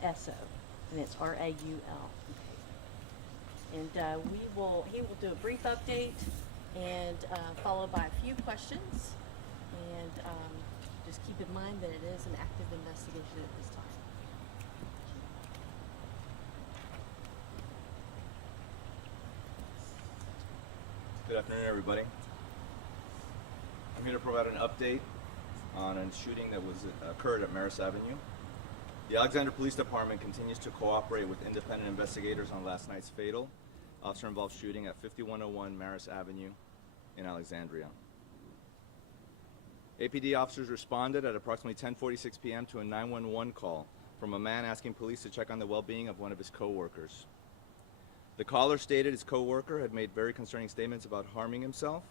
Pedroso, and it's Raul. And he will do a brief update and followed by a few questions. And just keep in mind that it is an active investigation at this time. Good afternoon, everybody. I'm here to provide an update on a shooting that occurred at Maris Avenue. The Alexandria Police Department continues to cooperate with independent investigators on last night's fatal officer-involved shooting at 5101 Maris Avenue in Alexandria. APD officers responded at approximately 10:46 p.m. to a 911 call from a man asking police to check on the well-being of one of his co-workers. The caller stated his co-worker had made very concerning statements about harming himself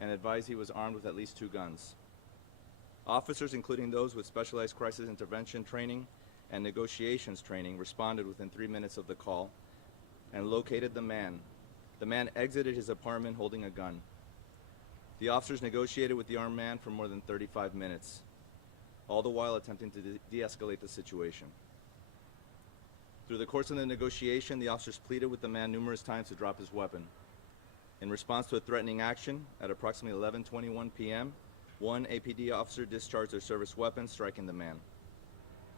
and advised he was armed with at least 2 guns. Officers, including those with specialized crisis intervention training and negotiations training, responded within 3 minutes of the call and located the man. The man exited his apartment holding a gun. The officers negotiated with the armed man for more than 35 minutes, all the while attempting to de-escalate the situation. Through the course of the negotiation, the officers pleaded with the man numerous times to drop his weapon. In response to a threatening action, at approximately 11:21 p.m., one APD officer discharged their service weapon, striking the man.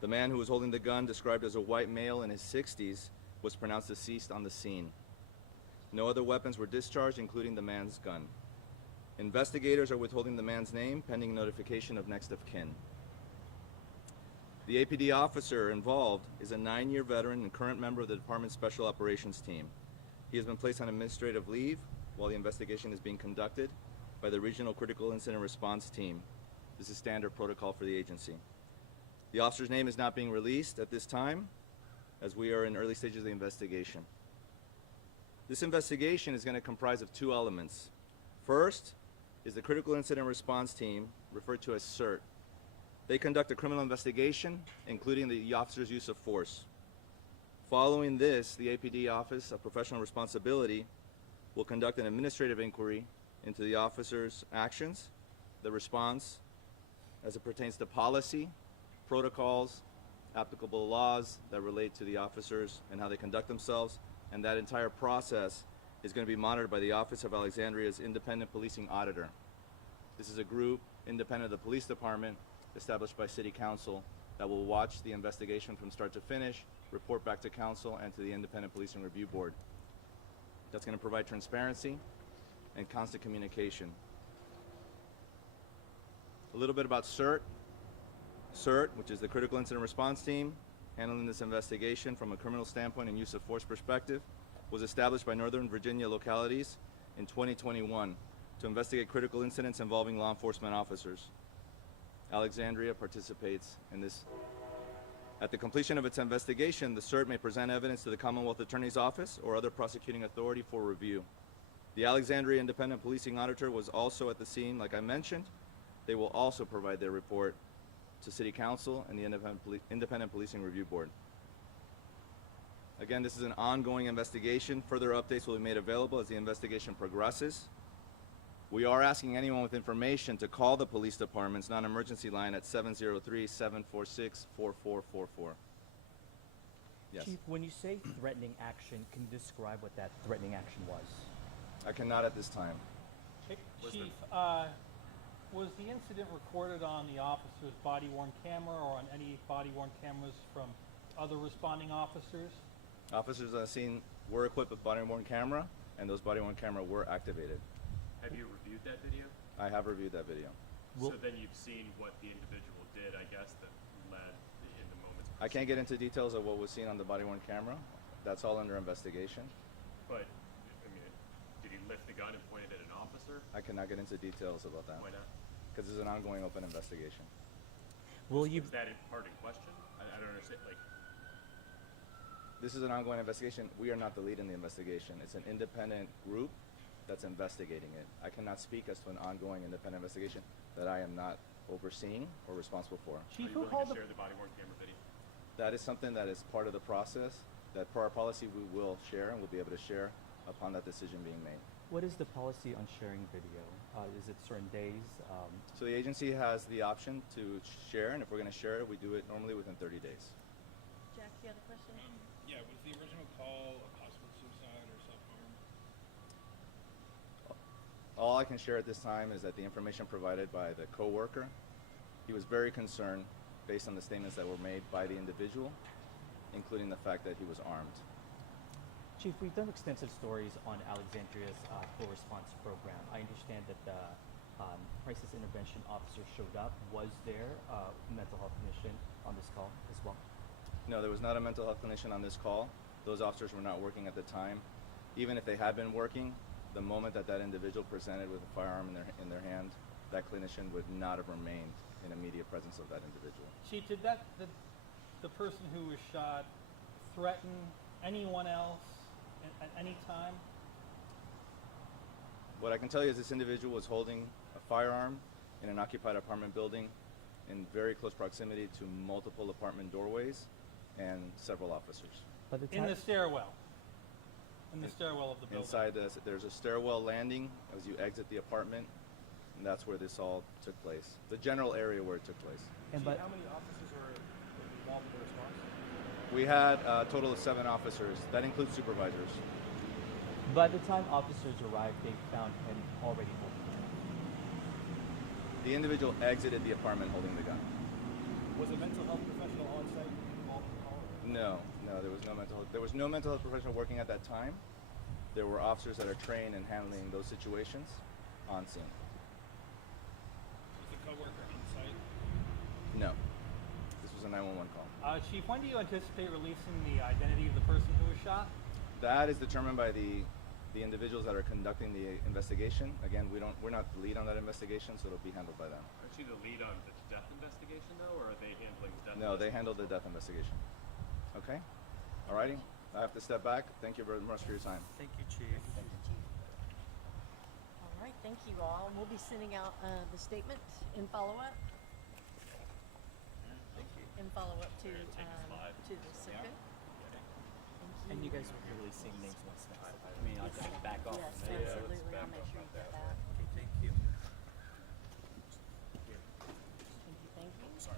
The man who was holding the gun, described as a white male in his 60s, was pronounced deceased on the scene. No other weapons were discharged, including the man's gun. Investigators are withholding the man's name pending notification of next of kin. The APD officer involved is a 9-year veteran and current member of the department's Special Operations Team. He has been placed on administrative leave while the investigation is being conducted by the Regional Critical Incident Response Team. This is standard protocol for the agency. The officer's name is not being released at this time, as we are in early stages of the investigation. This investigation is going to comprise of 2 elements. First is the Critical Incident Response Team, referred to as CIRT. They conduct a criminal investigation, including the officer's use of force. Following this, the APD Office of Professional Responsibility will conduct an administrative inquiry into the officer's actions, the response as it pertains to policy, protocols, applicable laws that relate to the officers and how they conduct themselves, and that entire process is going to be monitored by the Office of Alexandria's Independent Policing Auditor. This is a group independent of the police department, established by City Council, that will watch the investigation from start to finish, report back to Council and to the Independent Policing Review Board. That's going to provide transparency and constant communication. A little bit about CIRT. CIRT, which is the Critical Incident Response Team, handling this investigation from a criminal standpoint and use of force perspective, was established by Northern Virginia localities in 2021 to investigate critical incidents involving law enforcement officers. Alexandria participates in this. At the completion of its investigation, the CIRT may present evidence to the Commonwealth Attorney's Office or other prosecuting authority for review. The Alexandria Independent Policing Auditor was also at the scene, like I mentioned. They will also provide their report to City Council and the Independent Policing Review Board. Again, this is an ongoing investigation. Further updates will be made available as the investigation progresses. We are asking anyone with information to call the police department's non-emergency line at 703-746-4444. Yes. Chief, when you say threatening action, can you describe what that threatening action was? I cannot at this time. Chief, was the incident recorded on the officer's body-worn camera or on any body-worn cameras from other responding officers? Officers on the scene were equipped with body-worn camera, and those body-worn camera were activated. Have you reviewed that video? I have reviewed that video. So then you've seen what the individual did, I guess, that led in the moments. I can't get into details of what was seen on the body-worn camera. That's all under investigation. But, I mean, did he lift the gun and point it at an officer? I cannot get into details about that. Why not? Because it's an ongoing open investigation. Will you? Is that part in question? I don't understand. Like, This is an ongoing investigation. We are not the lead in the investigation. It's an independent group that's investigating it. I cannot speak as to an ongoing independent investigation that I am not overseeing or responsible for. Chief, are you who willing called to the share the body-worn camera video? That is something that is part of the process that per our policy we will share and we'll be able to share upon that decision being made. What is the policy on sharing video? Is it certain days? So the agency has the option to share, and if we're going to share it, we do it normally within 30 days. Jack, you had a question? Yeah, was the original call a possible suicide or self-harm? All I can share at this time is that the information provided by the coworker, he was very concerned based on the statements that were made by the individual, including the fact that he was armed. Chief, we've done extensive stories on Alexandria's co-response program. I understand that the crisis intervention officer showed up. Was there a mental health clinician on this call as well? No, there was not a mental health clinician on this call. Those officers were not working at the time. Even if they had been working, the moment that that individual presented with a firearm in their hand, that clinician would not have remained in immediate presence of that individual. Chief, did the person who was shot threaten anyone else at any time? What I can tell you is this individual was holding a firearm in an occupied apartment building in very close proximity to multiple apartment doorways and several officers. By the In time, the stairwell. In the stairwell of the building. Inside there's a stairwell landing as you exit the apartment, and that's where this all took place. The general area where it took place. and Chief, but how many officers are involved in the response? We had a total of 7 officers. That includes supervisors. by the time officers arrived, they found him already holding the gun. The individual exited the apartment holding the gun. Was a mental health professional on site involved in the call? No, there was no mental health. There was no mental health professional working at that time. There were officers that are trained in handling those situations on scene. Was the coworker on site? No, this was a 911 call. Chief, when do you anticipate releasing the identity of the person who was shot? That is determined by the individuals that are conducting the investigation. Again, we're not the lead on that investigation, so it'll be handled by them. Aren't you the lead on the death investigation, though, or are they handling the death No, they investigation? handle the death investigation. Okay? Alrighty. I have to step back. Thank you very much for your time. Thank you, Chief. All right, thank you all. We'll be sending out the statement in follow-up. In follow-up to Take a slide. the SICA. And you guys will be releasing names once that's. I mean, I'll just back off. Yes, from there. absolutely. I'll make sure you get that. Okay, thank you. Thank you. Sorry.